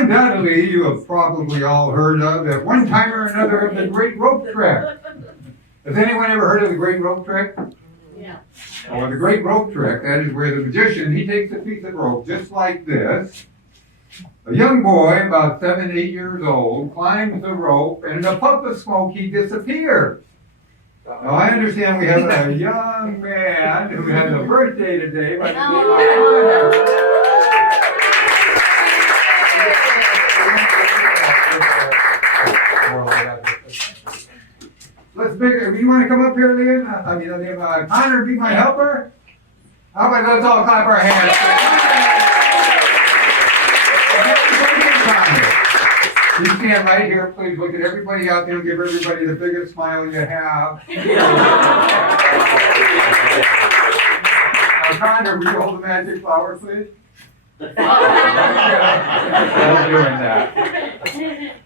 Undoubtedly, you have probably all heard of, at one time or another, of the Great Rope Trick. Has anyone ever heard of the Great Rope Trick? Yeah. Well, the Great Rope Trick, that is where the magician, he takes a piece of rope just like this. A young boy, about 7, 8 years old, climbs the rope, and in a puff of smoke, he disappears. Now, I understand we have a young man who has a birthday today by the name of Let's bigger. You want to come up here, Liam? Connor, be my helper? How about let's all clap our hands? You stand right here, please. Look at everybody out there. Give everybody the biggest smile you have. Connor, will you hold the magic flower, please? Love doing that.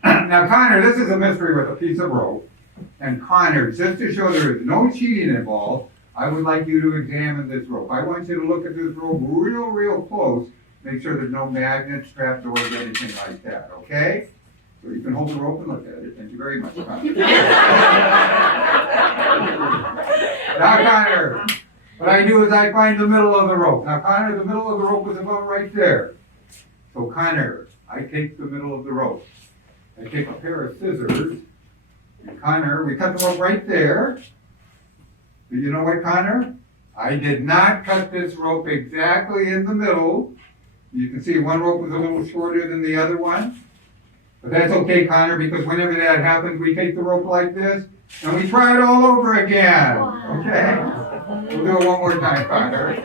Now, Connor, this is a mystery with a piece of rope. And Connor, just to show there is no cheating involved, I would like you to examine this rope. I want you to look at this rope real close. Make sure there's no magnets, trap doors, anything like that, okay? So you can hold the rope and look at it. Thank you very much, Connor. Now, Connor, what I do is I find the middle of the rope. Now, Connor, the middle of the rope is about right there. So, Connor, I take the middle of the rope. I take a pair of scissors. And Connor, we cut the rope right there. But you know what, Connor? I did not cut this rope exactly in the middle. You can see one rope was a little shorter than the other one. But that's okay, Connor, because whenever that happens, we take the rope like this, and we try it all over again. Okay? We'll do it one more time, Connor.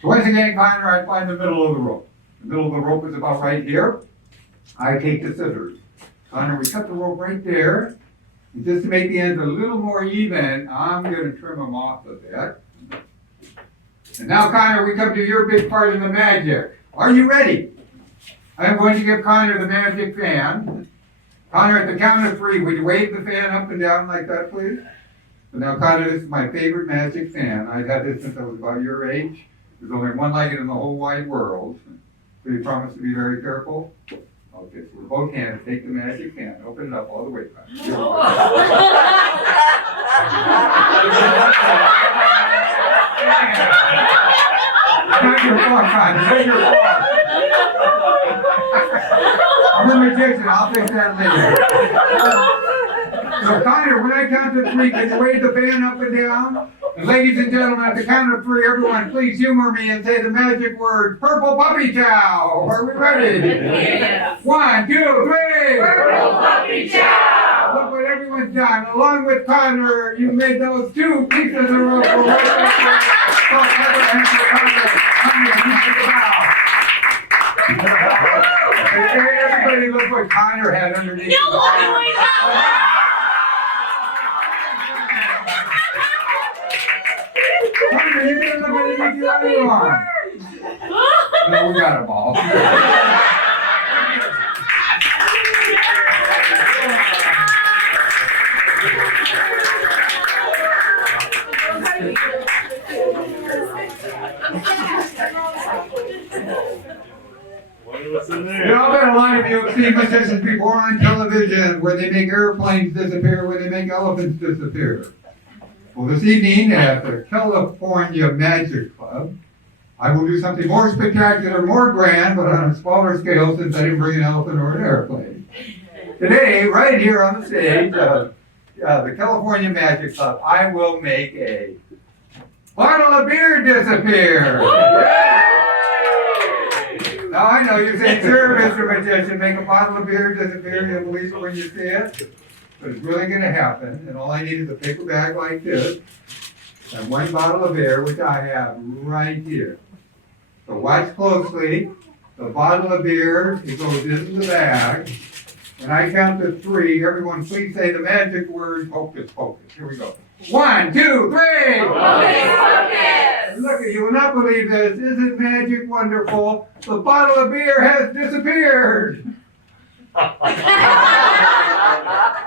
So once again, Connor, I find the middle of the rope. The middle of the rope is about right here. I take the scissors. Connor, we cut the rope right there. And just to make the ends a little more even, I'm going to trim them off a bit. And now, Connor, we come to your big part of the magic. Are you ready? I'm going to give Connor the magic fan. Connor, at the count of 3, would you wave the fan up and down like that, please? So now, Connor, this is my favorite magic fan. I've had this since I was about your age. There's only one like it in the whole wide world. So you promise to be very careful? Okay, so with both hands, take the magic fan, open it up all the way, Connor. Not your fault, Connor, not your fault. I'm a magician, I'll fix that later. So Connor, when I count to 3, can you wave the fan up and down? And ladies and gentlemen, at the count of 3, everyone please humor me and say the magic word, purple puppy chow. Are we ready? Yes. 1, 2, 3. Purple puppy chow. Look what everyone's done. Along with Connor, you made those 2 pieces of rope. So Connor, you should bow. Okay, everybody look what Connor had underneath. No, look at what he got. Connor, you didn't look underneath your other arm. No, we got them all. You know, a lot of you have seen magicians before on television where they make airplanes disappear, where they make elephants disappear. Well, this evening at the California Magic Club, I will do something more spectacular, more grand, but on a smaller scale since I didn't bring an elephant or an airplane. Today, right here on the stage of the California Magic Club, I will make a bottle of beer disappear. Now I know you're saying, sure, Mr. Magician, make a bottle of beer disappear, you'll believe it when you see it. But it's really going to happen, and all I need is a paper bag like this, and 1 bottle of beer, which I have right here. So watch closely. The bottle of beer, it goes into the bag. When I count to 3, everyone please say the magic word, hocus pocus. Here we go. 1, 2, 3! Hocus pocus! Look, you will not believe this. Isn't magic wonderful? The bottle of beer has disappeared.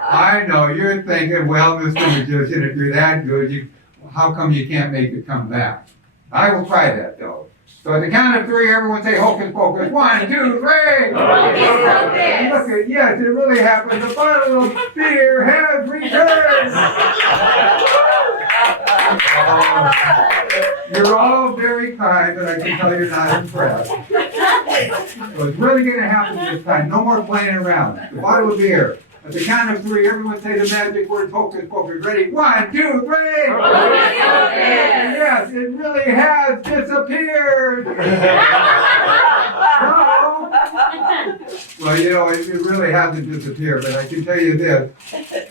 I know, you're thinking, well, Mr. Magician, if you're that good, how come you can't make it come back? I will try that, though. So at the count of three, everyone say hocus pocus. 1, 2, 3. Hocus pocus. And look at, yes, it really happened. The bottle of beer has returned. You're all very kind, but I can tell you're not impressed. So it's really going to happen this time. No more playing around. The bottle of beer. At the count of three, everyone say the magic word hocus pocus. Ready? 1, 2, 3. Hocus pocus. Yes, it really has disappeared. No. Well, you know, it really hasn't disappeared, but I can tell you this.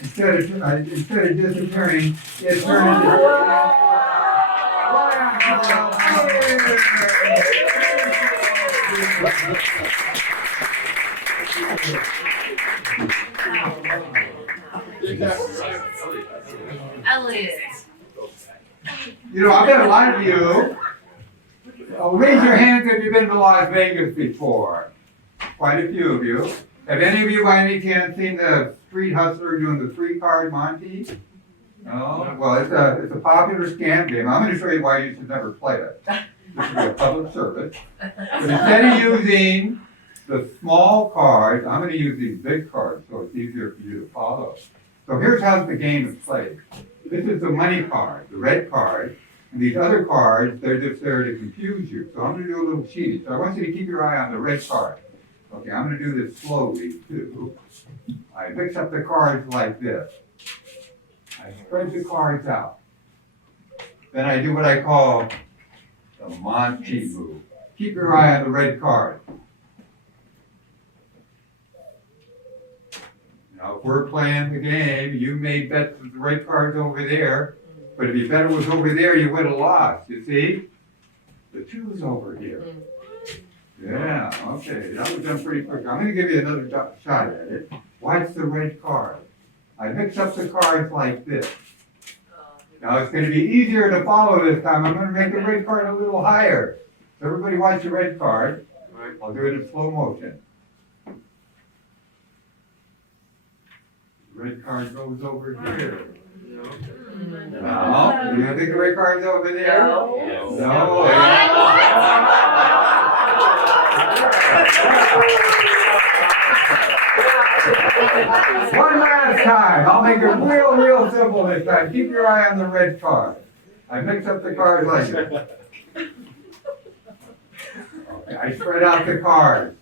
Instead of disappearing, it turned into... Elliot. You know, I bet a lot of you, raise your hands if you've been to Las Vegas before. Quite a few of you. Have any of you by any chance seen the street hustler doing the 3-card monte? No? Well, it's a popular scam game. I'm going to show you why you should never play it. This should be a public service. But instead of using the small cards, I'm going to use these big cards so it's easier for you to follow. So here's how the game is played. This is the money card, the red card. And these other cards, they're just there to confuse you. So I'm going to do a little cheating. So I want you to keep your eye on the red card. Okay, I'm going to do this slowly too. I mix up the cards like this. I spread the cards out. Then I do what I call the monte move. Keep your eye on the red card. Now, if we're playing the game, you may bet that the red card's over there, but if you bet it was over there, you would have lost. You see? The 2's over here. Yeah, okay, that was done pretty quick. I'm going to give you another shot at it. Watch the red card. I mix up the cards like this. Now it's going to be easier to follow this time. I'm going to make the red card a little higher. So everybody watch the red card. I'll do it in slow motion. The red card goes over here. No. Do you think the red card's over there? No. One last time. I'll make it real simple this time. Keep your eye on the red card. I mix up the cards like this. Okay, I spread out the cards.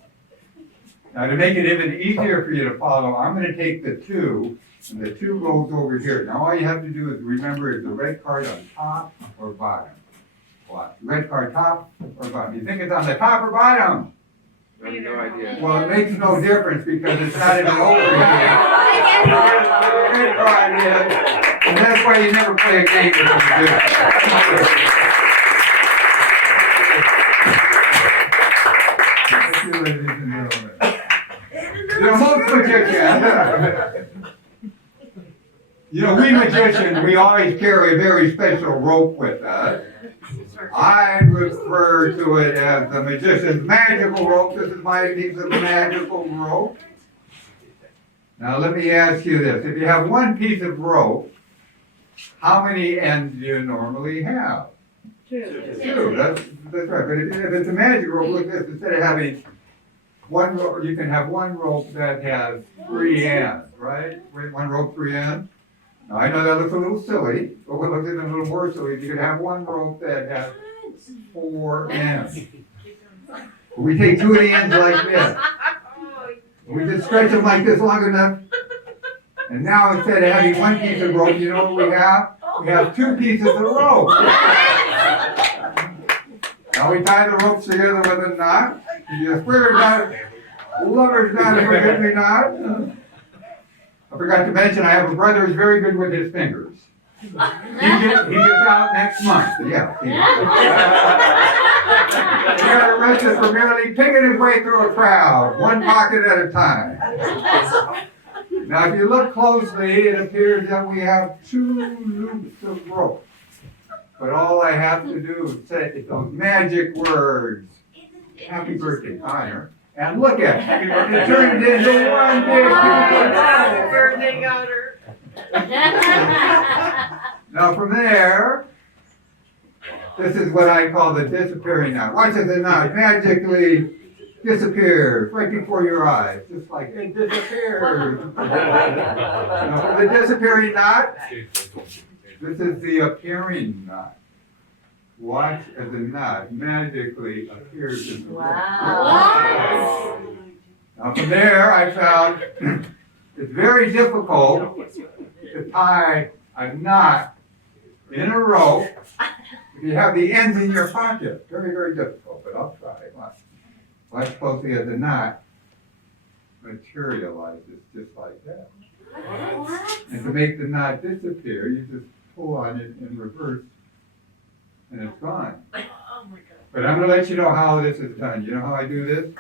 Now to make it even easier for you to follow, I'm going to take the 2, and the 2 goes over here. Now all you have to do is remember, is the red card on top or bottom? What? Red card top or bottom? You think it's on the top or bottom? I have no idea. Well, it makes no difference because it's not even over here. Red card is, and that's why you never play a game with them. You know, most magicians, we magicians, we always carry a very special rope with us. I refer to it as the magician's magical rope. This is my piece of magical rope. Now let me ask you this. If you have one piece of rope, how many ends do you normally have? 2. 2. That's right. But if it's a magic rope, look at this. Instead of having one rope, you can have one rope that has 3 ends, right? One rope, 3 ends. Now I know that looks a little silly, but what looks even a little more silly is you could have one rope that has 4 ends. We take 2 of the ends like this. We just stretch them like this long enough. And now instead of having one piece of rope, you know what we have? We have 2 pieces of rope. Now we tie the ropes together with a knot. You square it knot, lover's knot, and forget me not. I forgot to mention I have a brother who's very good with his fingers. He gets out next month. Yeah. He got arrested for merely picking his way through a crowd, one pocket at a time. Now, if you look closely, it appears that we have 2 loops of rope. But all I have to do is say those magic words. Happy birthday, Connor. And look at it. It turns into one big Happy birthday, Connor. Now from there, This is what I call the disappearing knot. Watch as the knot magically disappears right before your eyes, just like it disappears. The disappearing knot, this is the appearing knot. Watch as the knot magically appears in the rope. Wow. Now from there, I found it's very difficult to tie a knot in a rope if you have the ends in your pocket. Very, very difficult, but I'll try. Watch closely as the knot materializes just like that. And to make the knot disappear, you just pull on it in reverse and it's gone. But I'm going to let you know how this is done. You know how I do this?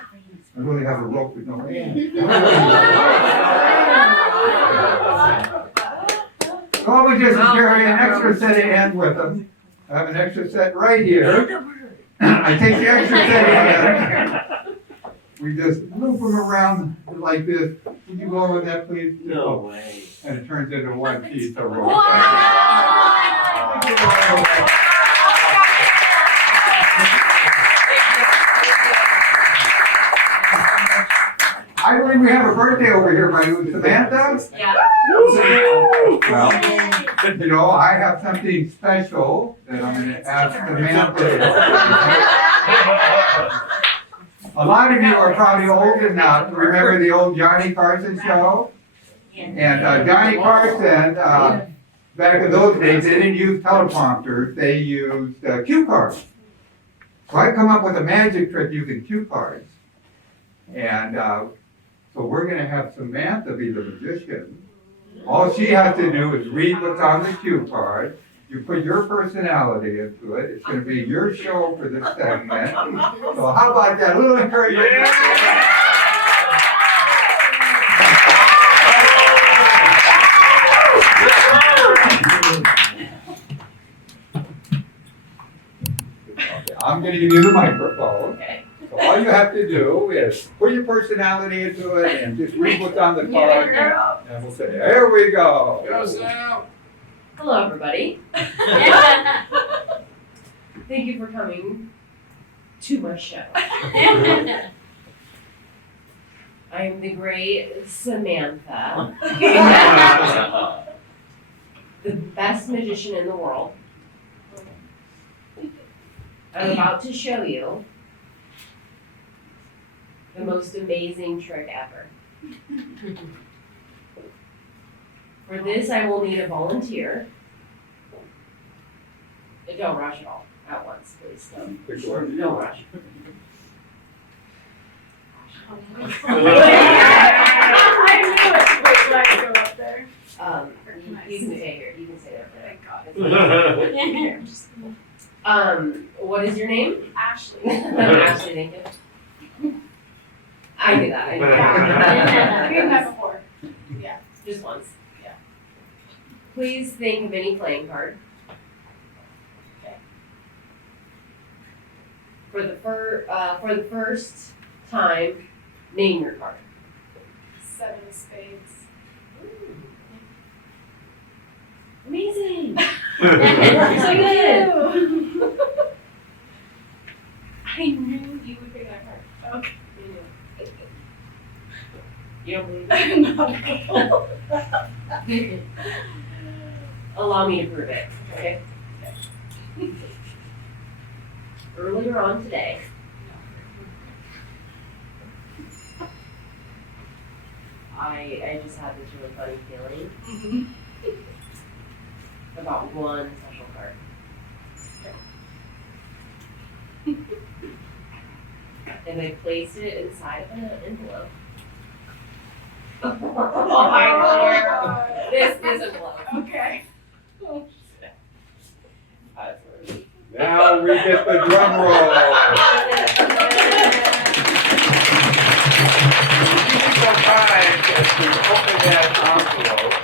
I really have a rope with no ends. So I would just carry an extra set of ends with them. I have an extra set right here. I take the extra set of ends. We just loop them around like this. Can you blow on that, please? No way. And it turns into one piece of rope. I believe we have a birthday over here by Samantha. Yeah. Well, you know, I have something special that I'm going to ask Samantha. A lot of you are probably old enough to remember the old Johnny Carson show. And Johnny Carson, back in those days, they didn't use teleprompters, they used cue cards. So I come up with a magic trick using cue cards. And so we're going to have Samantha be the magician. All she has to do is read what's on the cue card. You put your personality into it. It's going to be your show for this segment. So how about that? A little encouragement. I'm going to give you the microphone. Okay. So all you have to do is put your personality into it and just read what's on the card. And we'll say, there we go. Hello, everybody. Thank you for coming to my show. I am the great Samantha, the best magician in the world. I'm about to show you the most amazing trick ever. For this, I will need a volunteer. Don't rush at all at once, please. Quick word. Don't rush. You can stay here. You can stay there. Thank God. What is your name? Ashley. Ashley, thank you. I knew that. I knew that. We've met before. Just once. Yeah. Please think of any playing card. Okay. For the first time, name your card. 7 of spades. Amazing. So good. I knew you would pick that card. Okay. You don't believe No. it? Allow me to prove it, okay? Earlier on today, I just had this really funny feeling about one special card. And I placed it inside of an envelope. Oh my God. This envelope. Okay. That's weird. Now we get the drum roll. Open that envelope.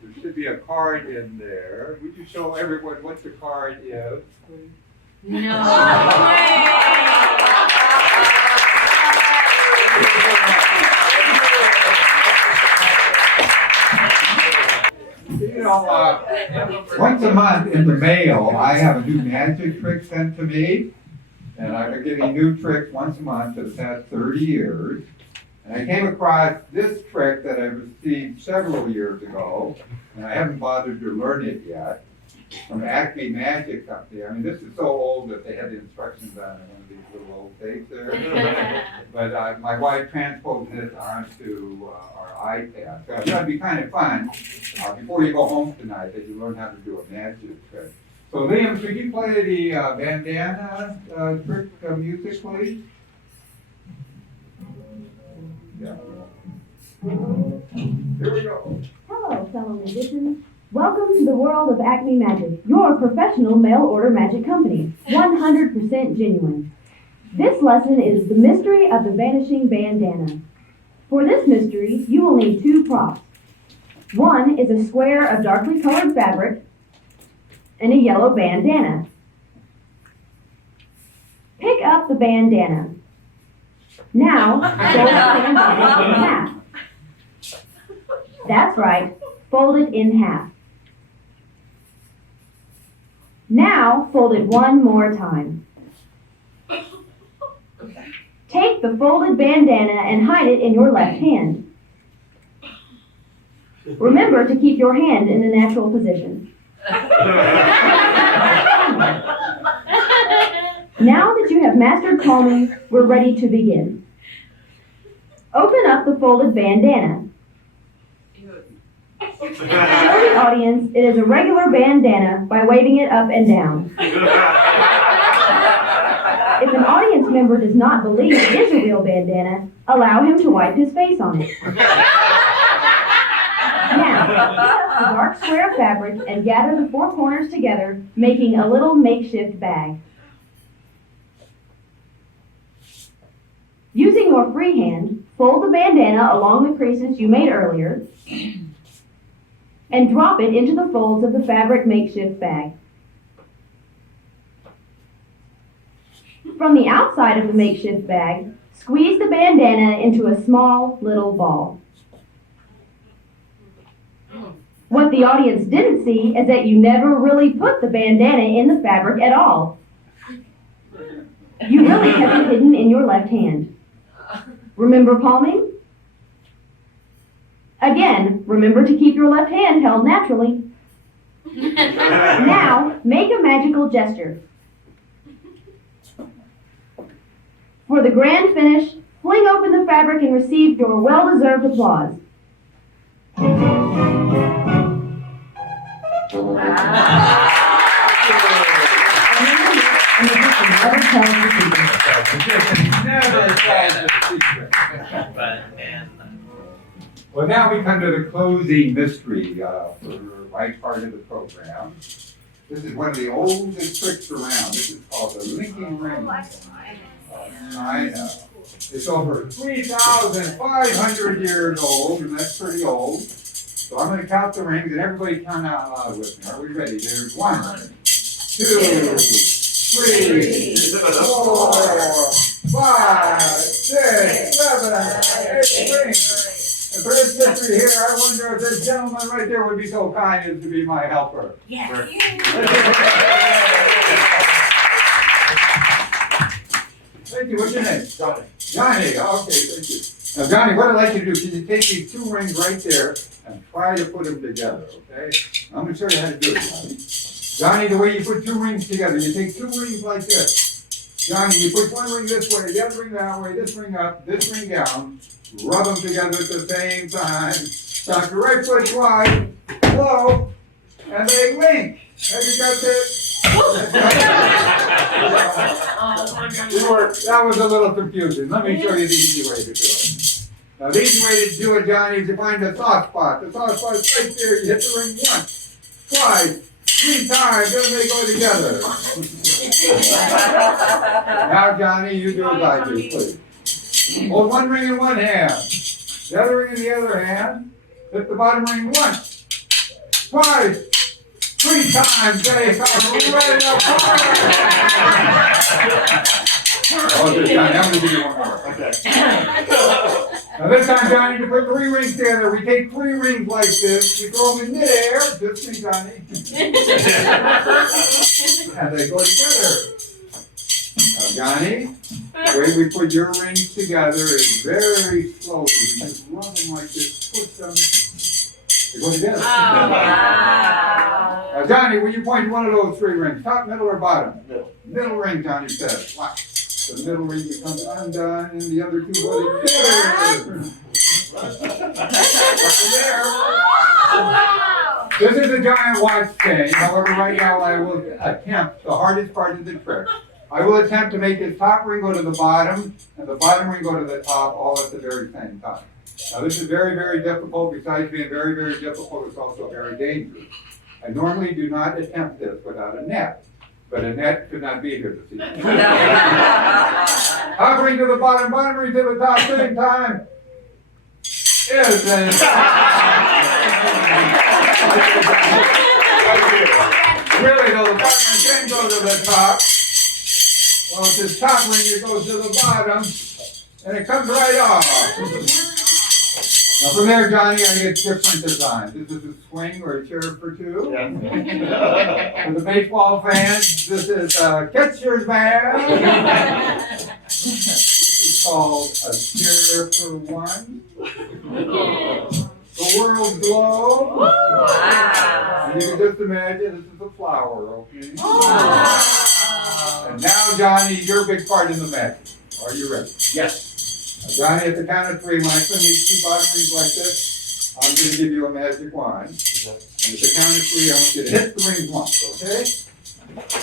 There should be a card in there. Would you show everyone what the card is, please? You know, once a month in the mail, I have a new magic trick sent to me. And I've been getting new tricks once a month for the past 30 years. And I came across this trick that I received several years ago, and I haven't bothered to learn it yet, from Acme Magic Company. I mean, this is so old that they had the instructions on one of these little old tapes there. But my wife transposed it onto our iPad. So it's gonna be kind of fun, before you go home tonight, that you learn how to do a magic trick. So Liam, could you play the bandana trick music, please? Yeah. Here we go. Hello, fellow musicians. Welcome to the world of Acme Magic, your professional mail-order magic company, 100% genuine. This lesson is the mystery of the vanishing bandana. For this mystery, you will need 2 props. One is a square of darkly colored fabric and a yellow bandana. Pick up the bandana. Now, fold the bandana in half. That's right, fold it in half. Now, fold it one more time. Take the folded bandana and hide it in your left hand. Remember to keep your hand in the natural position. Now that you have mastered palming, we're ready to begin. Open up the folded bandana. Show the audience it is a regular bandana by waving it up and down. If an audience member does not believe it is a real bandana, allow him to wipe his face on it. Now, pick up the dark square of fabric and gather the 4 corners together, making a little makeshift bag. Using your free hand, fold the bandana along the creases you made earlier and drop it into the folds of the fabric makeshift bag. From the outside of the makeshift bag, squeeze the bandana into a small little ball. What the audience didn't see is that you never really put the bandana in the fabric at all. You really kept it hidden in your left hand. Remember palming? Again, remember to keep your left hand held naturally. Now, make a magical gesture. For the grand finish, fling open the fabric and receive your well-deserved applause. Never tells the secret. Never tells the secret. Well, now we come to the closing mystery for the right part of the program. This is one of the oldest tricks around. This is called the linking ring. I know. It's over 3,500 years old, and that's pretty old. So I'm going to count the rings, and everybody count out loud with me. Are we ready? There's 1, 2, 3, 4, 5, 6, 7, 8 rings. The first mystery here, I wonder if this gentleman right there would be so kind as to be my helper. Yes. Thank you. What's your name? Johnny. Johnny. Okay, thank you. Now, Johnny, what I'd like you to do is you take these 2 rings right there and try to put them together, okay? I'm going to show you how to do it, Johnny. Johnny, the way you put 2 rings together, you take 2 rings like this. Johnny, you put 1 ring this way, the other ring that way, this ring up, this ring down. Rub them together at the same time. Stop your right foot wide, low, and they link. Have you got this? That was a little confusing. Let me show you the easy way to do it. Now, the easy way to do it, Johnny, is to find the soft spot. The soft spot is right there. You hit the ring once, twice, 3 times, then they go together. Now, Johnny, you do as I do, please. Hold 1 ring in one hand, the other ring in the other hand. Hit the bottom ring once, twice, 3 times. There you go. Ready to Oh, this time, I'm going to give you 1 more. Okay. Now this time, Johnny, to put 3 rings together, we take 3 rings like this, we throw them in midair, just me, Johnny. And they go together. Now, Johnny, the way we put your rings together is very slowly. You just rub them like this, push them. They go together. Oh, wow. Now, Johnny, will you point to one of those 3 rings? Top, middle, or bottom? Middle. Middle ring, Johnny says. Watch. The middle ring becomes undone, and the other 2 go together. There. Wow. This is a giant watch chain. However, right now I will attempt the hardest part of the trick. I will attempt to make this top ring go to the bottom, and the bottom ring go to the top, all at the very same time. Now, this is very, very difficult. Besides being very, very difficult, it's also very dangerous. I normally do not attempt this without a net, but a net could not be here this evening. Top ring to the bottom ring to the top, same time. Is an Really though, the bottom ring can go to the top. Well, if this top ring, it goes to the bottom, and it comes right off. Now from there, Johnny, I get different designs. This is a swing or a chair for 2. Yeah. For the baseball fans, this is a catcher's man. This is called a chair for 1. The world globe. Wow. And you can just imagine this is a flower opening. Wow. And now, Johnny, your big part in the magic. Are you ready? Yes. Now, Johnny, at the count of 3, when I spin these 2 bottom rings like this, I'm going to give you a magic wand. And at the count of 3, I want you to hit the rings once, okay?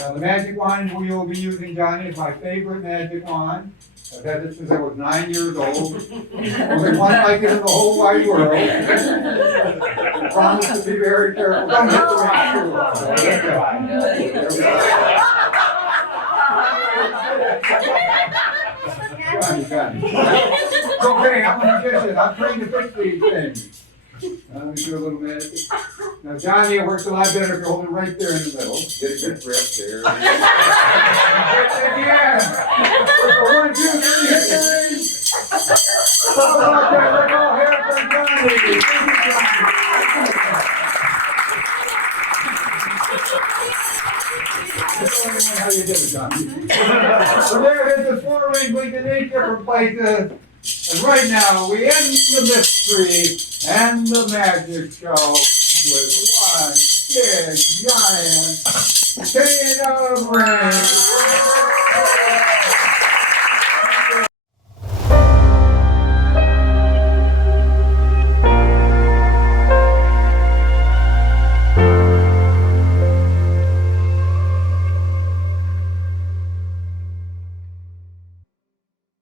Now, the magic wand we will be using, Johnny, is my favorite magic wand. I've had this since I was 9 years old. Only one like it in the whole wide world. I promise to be very careful. Don't hit the rings too hard. Johnny. It's okay, I'm a magician. I'm trained to fix these things. Let me do a little magic. Now, Johnny, it works a lot better if you hold it right there in the middle. Get a good grip there. Again. 1, 2, 3, hit the rings. How about that? Let's all hear it from Johnny. Thank you, Johnny. How you doing, Johnny? So there it is, the 4 rings linked in 8 different places. And right now, we end the mystery and the magic show with one big, giant chain of rings.